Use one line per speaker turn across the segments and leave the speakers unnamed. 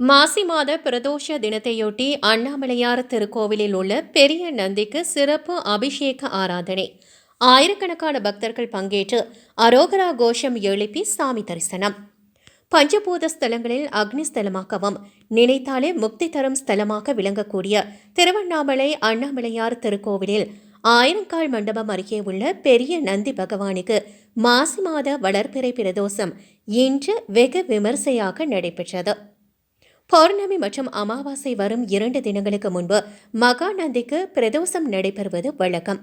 மாசி மாத பிரதோஷ தினத்தையொட்டி அண்ணாமலையார் திருக்கோவிலில் உள்ள பெரிய நந்திக்கு சிறப்பு அபிஷேக ஆராதனை. ஆயிரக்கணக்கான பக்தர்கள் பங்கேற்று அரோகரா கோஷம் எழுப்பி சாமி தரிசனம். பஞ்சபூத ஸ்தலங்களில் அக்னி ஸ்தலமாகவும் நினைத்தாலே முக்தி தரும் ஸ்தலமாக விளங்கக்கூடிய திருவண்ணாமலை அண்ணாமலையார் திருக்கோவிலில் ஆயிரங்கால் மண்டபம் அருகே உள்ள பெரிய நந்தி பகவானுக்கு மாசி மாத வளர்பிறை பிரதோஷம் இன்று வெகு விமர்சையாக நடைபெற்றது. பௌர்ணமி மற்றும் அமாவாசை வரும் இரண்டு தினங்களுக்கு முன்பு மகாநந்திக்கு பிரதோஷம் நடைபெறுவது வழக்கம்.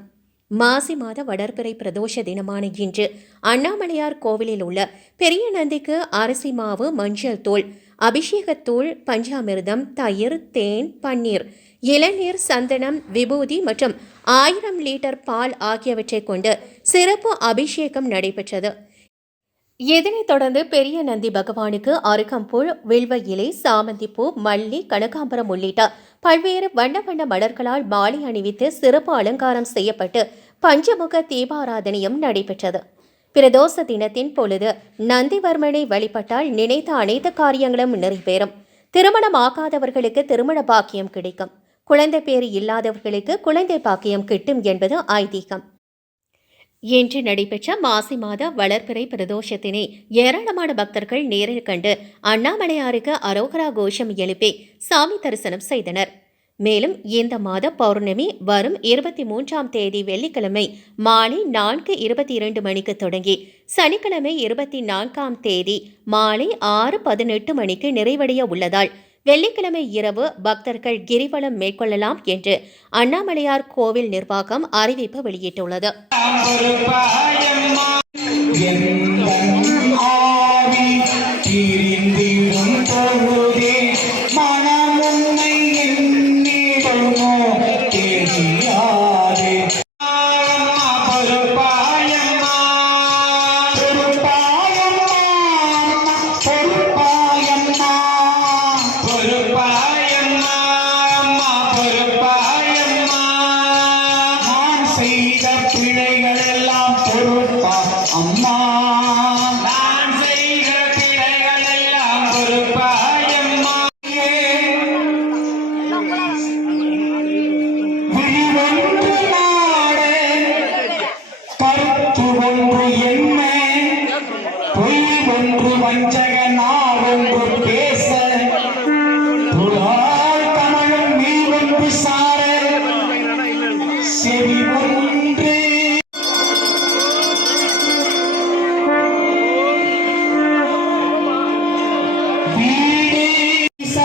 மாசி மாத வளர்பிறை பிரதோஷ தினமான இன்று அண்ணாமலையார் கோவிலில் உள்ள பெரிய நந்திக்கு அரிசி மாவு மஞ்சள் தூள் அபிஷேகத்தூள் பஞ்சாமிர்தம் தயிர் தேன் பன்னீர் இளநீர் சந்தனம் விபூதி மற்றும் ஆயிரம் லிட்டர் பால் ஆகியவற்றைக் கொண்டு சிறப்பு அபிஷேகம் நடைபெற்றது. இதனைத் தொடர்ந்து பெரிய நந்தி பகவானுக்கு அருகம்புல் வில்வ இலை சாமந்திப்பூ மல்லி கனகாம்பரம் உள்ளிட்ட பல்வேறு வண்ண வண்ண மலர்களால் மாலை அணிவித்து சிறப்பு அலங்காரம் செய்யப்பட்டு பஞ்சமுக தீபாராதனையும் நடைபெற்றது. பிரதோஷ தினத்தின் பொழுது நந்திவர்மனை வழிபட்டால் நினைத்த அனைத்து காரியங்களும் நிறைவேறும். திருமணம் ஆகாதவர்களுக்கு திருமண பாக்கியம் கிடைக்கும். குழந்தை பேறு இல்லாதவர்களுக்கு குழந்தை பாக்கியம் கிட்டும் என்பது ஐதீகம். இன்று நடைபெற்ற மாசி மாத வளர்பிறை பிரதோஷத்தினை ஏராளமான பக்தர்கள் நேரில் கண்டு அண்ணாமலையாருக்கு அரோகரா கோஷம் எழுப்பி சாமி தரிசனம் செய்தனர். மேலும் இந்த மாத பௌர்ணமி வரும் இருபத்தி மூன்றாம் தேதி வெள்ளிக்கிழமை மாலை நான்கு இருபத்தி இரண்டு மணிக்கு தொடங்கி சனிக்கிழமை இருபத்தி நான்காம் தேதி மாலை ஆறு பதினெட்டு மணிக்கு நிறைவடைய உள்ளதால் வெள்ளிக்கிழமை இரவு பக்தர்கள் கிரிவலம் மேற்கொள்ளலாம் என்று அண்ணாமலையார் கோவில் நிர்வாகம் அறிவிப்பு வெளியிட்டுள்ளது.
எந்தன்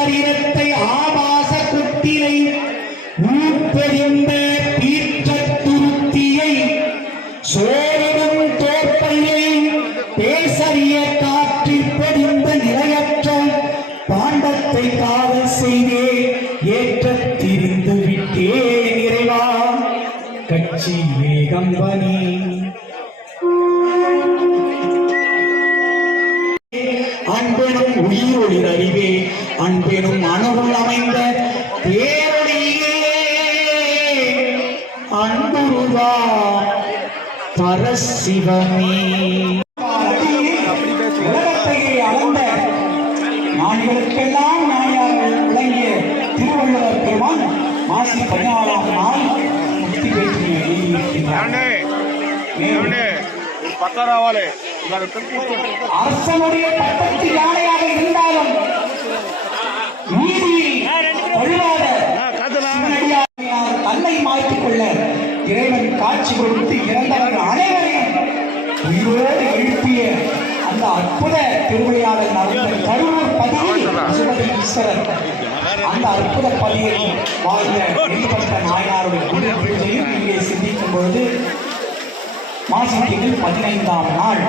சரீரத்தை ஆபாச குட்டிலை ஊப்பெருந்த தீர்த்த துருத்தியை சோழனும் தோற்பையை பேசறிய காற்றில் பொறிந்த நிலையற்ற பாண்டத்தை காதல் செய்தே ஏற்ற திரிந்து விட்டே நிறைவா? கட்சி வேகம்பனி அன்பனும் உயிர் அறிவே அன்பெனும் அணுகுள் அமைந்த தேரடியே அன்புருவா பரசிவமே. உலகத்தையே அளந்த நாய்களுக்கெல்லாம் நாயாக விளங்கிய திருவள்ளுவர் பெருமான் மாசி பதினாறாம் நாள் அரசனுடைய பட்டத்து யானையாக இருந்தாலும் இறைவன் காட்சி கொடுத்து இறந்தவர்கள் அனைவரையும் உயிரோடு எழுப்பிய அந்த அற்புத திருவிளையாடல் நடந்த கரூர் பதியில் பசுபதி ஈஸ்வரர் அந்த அற்புத பதியில் வாழ்ந்த வெளிப்பட்ட நாயனாருடைய குரு பூஜையும் இங்கே சிந்திக்கும் பொழுது மாசி பதினைந்தாம் நாள்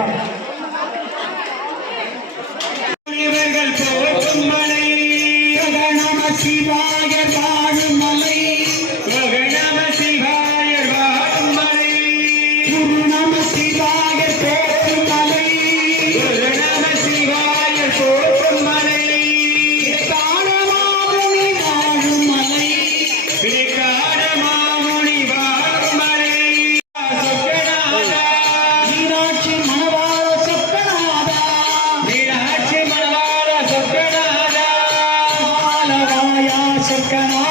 Canal.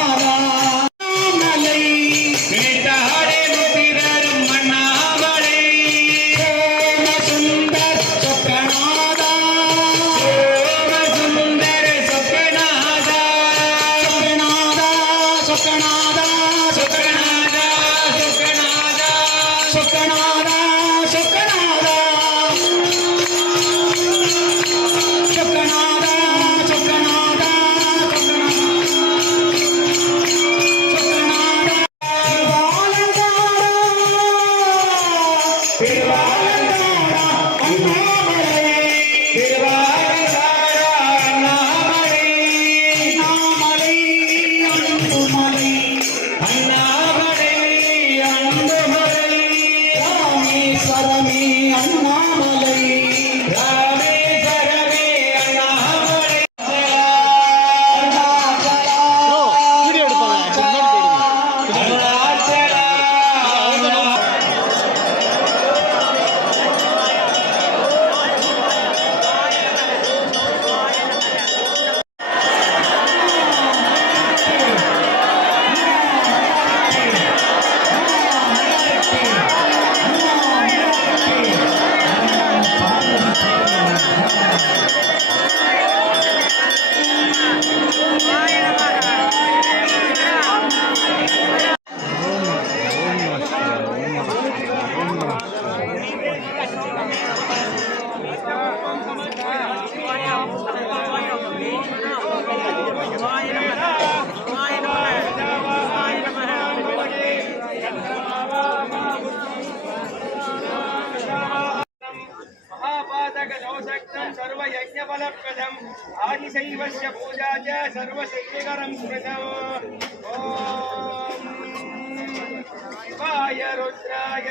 आदिशैव पूजा च सर्वशक्तिकरं कृतम्। ॐ शिवाय रुद्राय